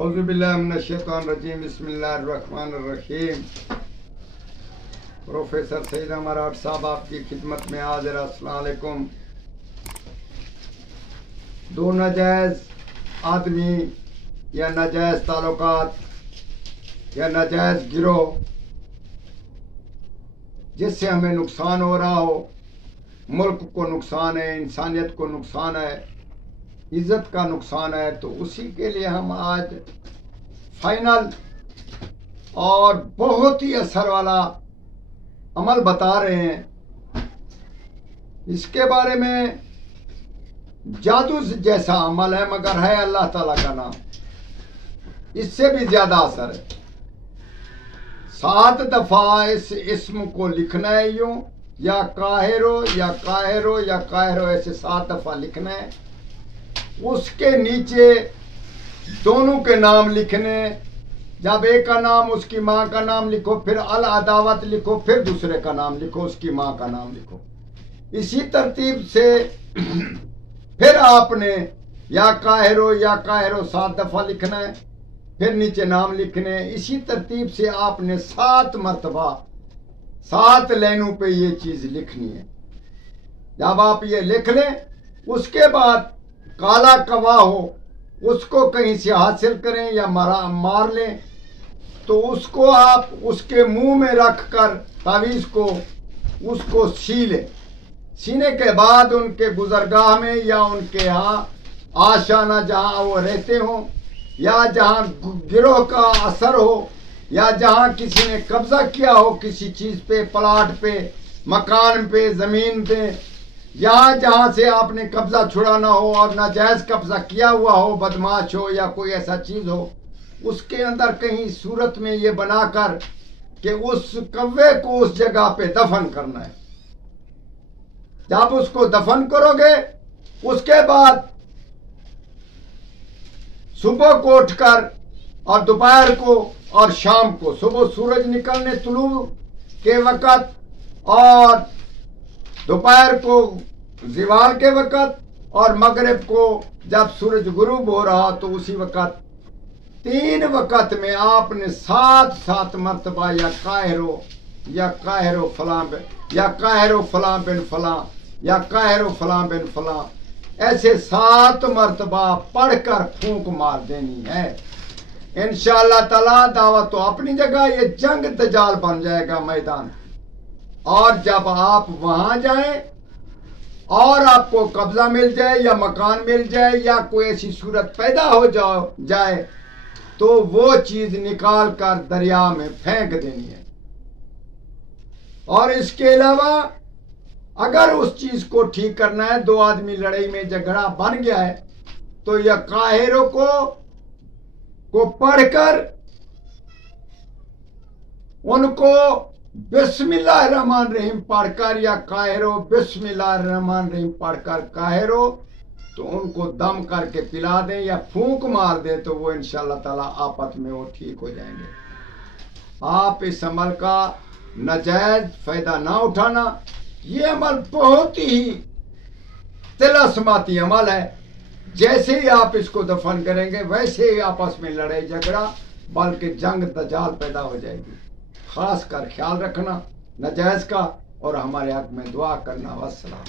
اعوذ باللہ من الشیطان الرجیم بسم اللہ الرحمن الرحیم۔ پروفیسر سعید مراٹ صاحب آپ کی خدمت میں حاضر۔ السلام علیکم۔ دو ناجائز آدمی یا ناجائز تعلقات یا ناجائز گروہ جس سے ہمیں نقصان ہو رہا ہو، ملک کو نقصان ہے، انسانیت کو نقصان ہے، عزت کا نقصان ہے، تو اسی کے لیے ہم آج فائنل اور بہت ہی اثر والا عمل بتا رہے ہیں۔ اس کے بارے میں جادو جیسا عمل ہے، مگر ہے اللہ تعالیٰ کا نام، اس سے بھی زیادہ اثر ہے۔ 7 دفعہ اس اسم کو لکھنا ہے، یوں یا قاہرو یا قاہرو یا قاہرو، ایسے 7 دفعہ لکھنا ہے۔ اس کے نیچے دونوں کے نام لکھنے، جب ایک کا نام اس کی ماں کا نام لکھو، پھر العداوت لکھو، پھر دوسرے کا نام لکھو، اس کی ماں کا نام لکھو۔ اسی ترتیب سے پھر آپ نے یا قاہرو 7 دفعہ لکھنا ہے، پھر نیچے نام لکھنے۔ اسی ترتیب سے آپ نے 7 مرتبہ 7 لائنوں پہ یہ چیز لکھنی ہے۔ جب آپ یہ لکھ لیں، اس کے بعد کالا کوا ہو، اس کو کہیں سے حاصل کریں یا مار لیں، تو اس کو آپ اس کے منہ میں رکھ کر تعویذ کو اس کو سی لیں۔ سینے کے بعد ان کے گزرگاہ میں یا ان کے ہاں آشیانہ جہاں وہ رہتے ہوں، یا جہاں گروہ کا اثر ہو، یا جہاں کسی نے قبضہ کیا ہو کسی چیز پہ، پلاٹ پہ، مکان پہ، زمین پہ، یا جہاں سے آپ نے قبضہ چھڑانا ہو اور ناجائز قبضہ کیا ہوا ہو، بدماش ہو یا کوئی ایسا چیز ہو، اس کے اندر کہیں صورت میں یہ بنا کر کہ اس کوے کو اس جگہ پہ دفن کرنا ہے۔ جب اس کو دفن کرو گے، اس کے بعد صبح کو اٹھ کر اور دوپہر کو اور شام کو، صبح سورج نکلنے طلوع کے وقت اور دوپہر کو زوال کے وقت اور مغرب کو جب سورج غروب ہو رہا، تو اسی وقت 3 وقت میں آپ نے 7 مرتبہ یا قاہرو فلاں یا قاہرو فلاں بن فلاں یا قاہرو فلاں بن فلاں، ایسے 7 مرتبہ پڑھ کر پھونک مار دینی ہے۔ انشاءاللہ تعالیٰ دعوت تو اپنی جگہ، یہ جنگ دجال بن جائے گا میدان۔ اور جب آپ وہاں جائیں اور آپ کو قبضہ مل جائے یا مکان مل جائے یا کوئی ایسی صورت پیدا ہو جائے، تو وہ چیز نکال کر دریا میں پھینک دینی ہے۔ اور اس کے علاوہ اگر اس چیز کو ٹھیک کرنا ہے، 2 آدمی لڑائی میں جھگڑا بن گیا ہے، تو یا قاہروں کو پڑھ کر ان کو بسم اللہ الرحمن الرحیم پڑھ کر، یا قاہرو بسم اللہ الرحمن الرحیم پڑھ کر قاہرو، تو ان کو دم کر کے پلا دیں یا پھونک مار دیں، تو وہ انشاءاللہ تعالیٰ آپت میں وہ ٹھیک ہو جائیں گے۔ آپ اس عمل کا ناجائز فائدہ نہ اٹھانا۔ یہ عمل بہت ہی طلسماتی عمل ہے۔ جیسے ہی آپ اس کو دفن کریں گے، ویسے ہی آپس میں لڑائی جھگڑا بلکہ جنگ دجال پیدا ہو جائے گی۔ خاص کر خیال رکھنا ناجائز کا، اور ہمارے حق میں دعا کرنا۔ والسلام۔